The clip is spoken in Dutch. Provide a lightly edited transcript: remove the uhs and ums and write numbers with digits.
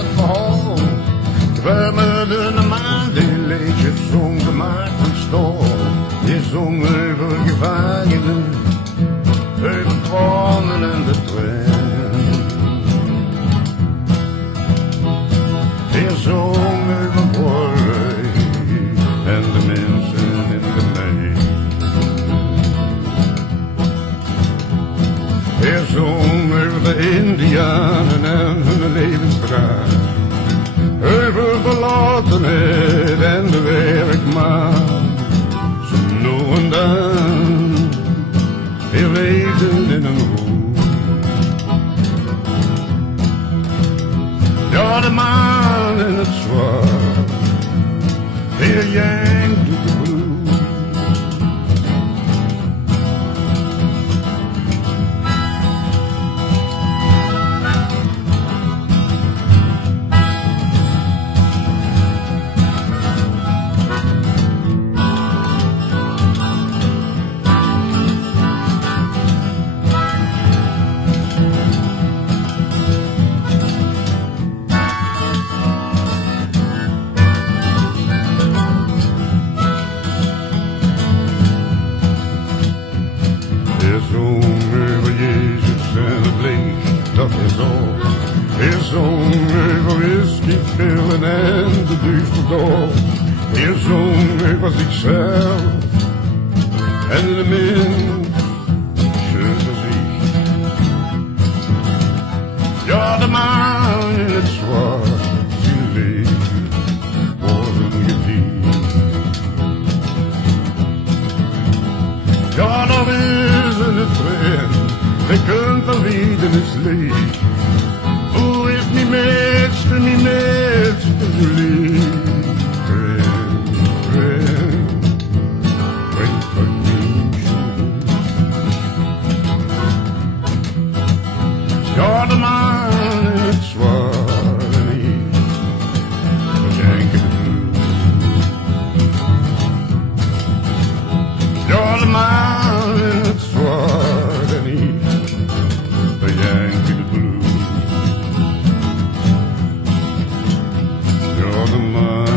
het verhaal. Terwijl me de maan die liedjes zong gemaakt van stof. Je zong over gevangenen, over tranen en de trein. Je zong over Broadway en de mensen in de mijn. Je zong over de Indianen en hun levensdraad. Over verlatenheid en de werkmaan. Zo nu en dan weer weten in een hoek. Ja, de maan in het zwart, weer jankt doet de bloed. Je zong over Jezus en het licht, dat is al. Je zong over whisky, pillen en de duister dorp. Je zong over zichzelf en de mensen zich. Ja, de maan in het zwart, zijn leven worden gediend. Ja, dat is een trend, je kunt wel weten is leeg. Hoe is niet met, niet met, jullie? Ja, de maan in het zwart en ik, we janken de blues. Ja, de maan in het zwart en ik, we janken de blues. Ja, de maan.